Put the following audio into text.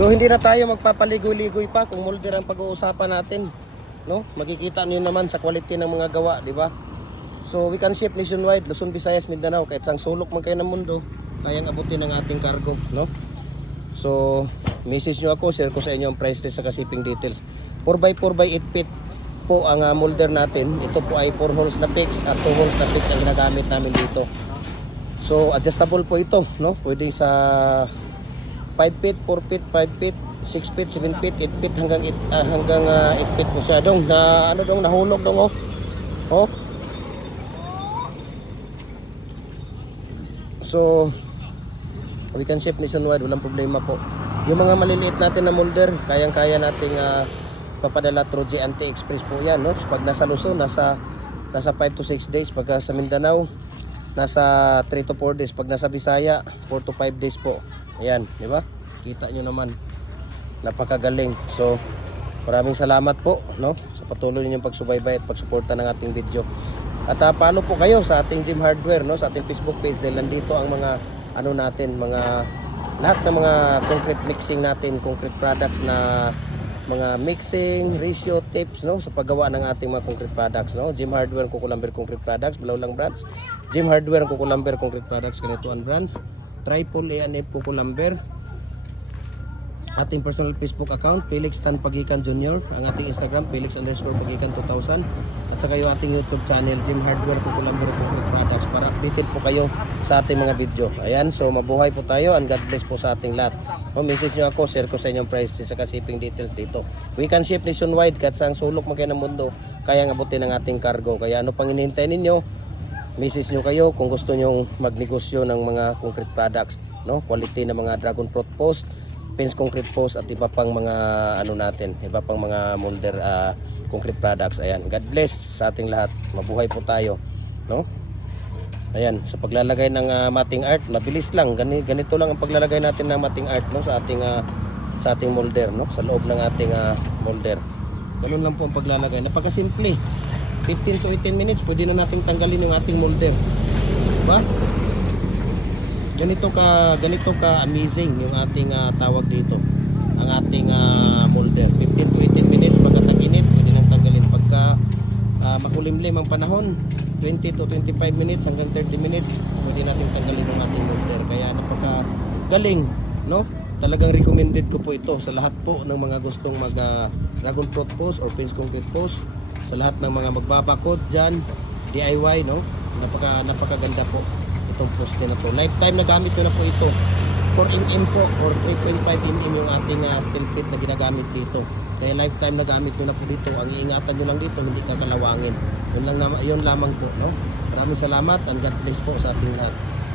So hindi na tayo magpapaligoy-ligoy pa kung molder ang pag-uusapan natin. No? Makikita niyo naman sa quality ng mga gawa, di ba? So we can ship nationwide, Luzon, Visayas, Mindanao, kahit sang sulok man kayo ng mundo, kayang abutin ang ating cargo, no? So, message nyo ako, share ko sa inyo ang price list sa shipping details. 4x4 by 8 feet po ang ah, molder natin. Ito po ay 4 holes na fix at 2 holes na fix ang ginagamit namin dito. So, adjustable po ito, no? Pwede sa 5 feet, 4 feet, 5 feet, 6 feet, 7 feet, 8 feet hanggang 8, ah, hanggang ah, 8 feet po siya dong na ano dong nahulog dong oh. Oh. So we can ship nationwide, walang problema po. Yung mga maliliit natin na molder, kayang-kaya nating ah, papadala through GNT Express po 'yan, no? Pag nasa Luzon, nasa nasa 5 to 6 days pagka sa Mindanao, nasa 3 to 4 days. Pag nasa Bisaya 4 to 5 days po. Ayan di ba? Kita nyo naman. Napakagaling. So maraming salamat po no? Sa patuloy ninyong pagsubaybay at pagsuporta ng ating video. At uh, paano po kayo sa ating gym hardware no? Sa ating Facebook page dahil nandito ang mga ano natin mga lahat ng mga concrete mixing natin concrete products na mga mixing, ratio, tips no sa paggawa ng ating mga concrete products no. Gym Hardware Kukulamber Concrete Products, Balawlang Brands. Gym Hardware Kukulamber Concrete Products, ganituan brands. Triple A&F Kukulamber. Ating personal Facebook account, Felix Tan Pagikan Jr. Ang ating Instagram, Felix underscore Pagikan 2000. At saka yung ating YouTube channel, Gym Hardware Kukulamber Concrete Products para updated po kayo sa ating mga video. Ayan, so mabuhay po tayo and God bless po sa ating lahat. O, message nyo ako, share ko sa inyong price sa shipping details dito. We can ship nationwide kahit saan sulok man kayo ng mundo, kaya abutin ng ating cargo. Kaya ano pang hinihintay ninyo, message nyo kayo kung gusto nyo magnegosyo ng mga concrete products. No? Quality ng mga dragon fruit post, fence concrete post at iba pang mga ano natin, iba pang mga molder ah, concrete products. Ayan, God bless sa ating lahat. Mabuhay po tayo. No? Ayan, sa paglalagay ng ah, mating art, mabilis lang. Gani, ganito lang ang paglalagay natin ng mating art no sa ating ah, sa ating molder no, sa loob ng ating ah, molder. Ganun lang po ang paglalagay. Napakasimple. 15 to 18 minutes, pwede na nating tanggalin yung ating molder. Diba? Ganito ka ganito ka amazing yung ating ah, tawag dito. Ang ating ah, molder. 15 to 18 minutes pagka tag-init, pwede nang tanggalin. Pagka ah, makulimlim ang panahon 20 to 25 minutes hanggang 30 minutes pwede natin tanggalin ang ating molder kaya napaka galing no? Talagang recommended ko po ito sa lahat po ng mga gustong mag ah, dragon fruit post or fence concrete post. Sa lahat ng mga magbabakod dyan DIY no? Napaka napakaganda po itong poste na to. Lifetime na gamit ko na po ito. 4 mm po or 3.5 mm yung ating ah, steel plate na ginagamit dito. Kaya lifetime na gamit ko na po dito. Ang iingatan nyo lang dito hindi ka kalawangin yun lang yun lamang po no? Maraming salamat and God bless po sa ating lahat